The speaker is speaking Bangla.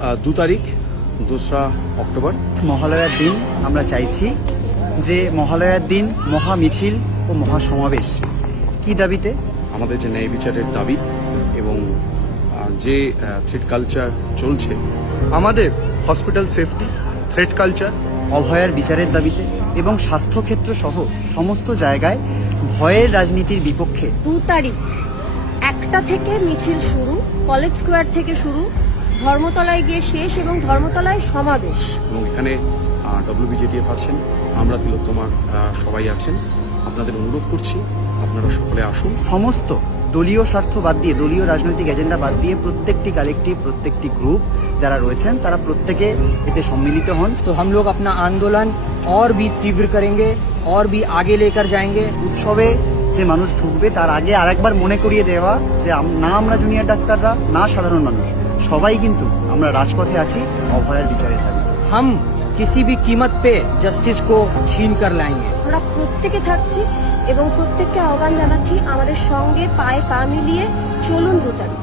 2 তারিখ 2রা অক্টোবর মহালয়ার দিন আমরা চাইছি যে মহালয়ার দিন মহা মিছিল ও মহা সমাবেশ। কি দাবিতে? আমাদের যে ন্যায় বিচারের দাবি এবং যে থ্রেড কালচার চলছে, আমাদের হসপিটাল সেফটি, থ্রেড কালচার, অভয়ার বিচারের দাবিতে এবং স্বাস্থ্যক্ষেত্র সহ সমস্ত জায়গায় ভয়ের রাজনীতির বিপক্ষে 2 তারিখ 1টা থেকে মিছিল শুরু, কলেজ স্কোয়ার থেকে শুরু, ধর্মতলায় গিয়ে শেষ এবং ধর্মতলায় সমাবেশ। এবং এখানে WBJDF আছেন, আমরা তিলোত্তমার সবাই আছেন। আপনাদের অনুরোধ করছি আপনারা সকলে আসুন। সমস্ত দলীয় স্বার্থ বাদ দিয়ে, দলীয় রাজনৈতিক এজেন্ডা বাদ দিয়ে প্রত্যেকটি কালেক্টিভ, প্রত্যেকটি গ্রুপ যারা রয়েছেন তারা প্রত্যেকে এতে সম্মিলিত হন। तो हम लोग अपना आंदोलन और भी तीव्र करेंगे और भी आगे लेकर जाएंगे। উৎসবে যে মানুষ ঢুকবে তার আগে আরেকবার মনে করিয়ে দেওয়া যে না আমরা জুনিয়র ডাক্তাররা, না সাধারণ মানুষ, সবাই কিন্তু আমরা রাজপথে আছি অভয়ার বিচারের দাবিতে। हम किसी भी कीमत पे जस्टिस को छीन कर लाएंगे। আমরা প্রত্যেকে থাকছি এবং প্রত্যেককে আহ্বান জানাচ্ছি আমাদের সঙ্গে পায়ে পা মিলিয়ে চলুন 2 তারিখ।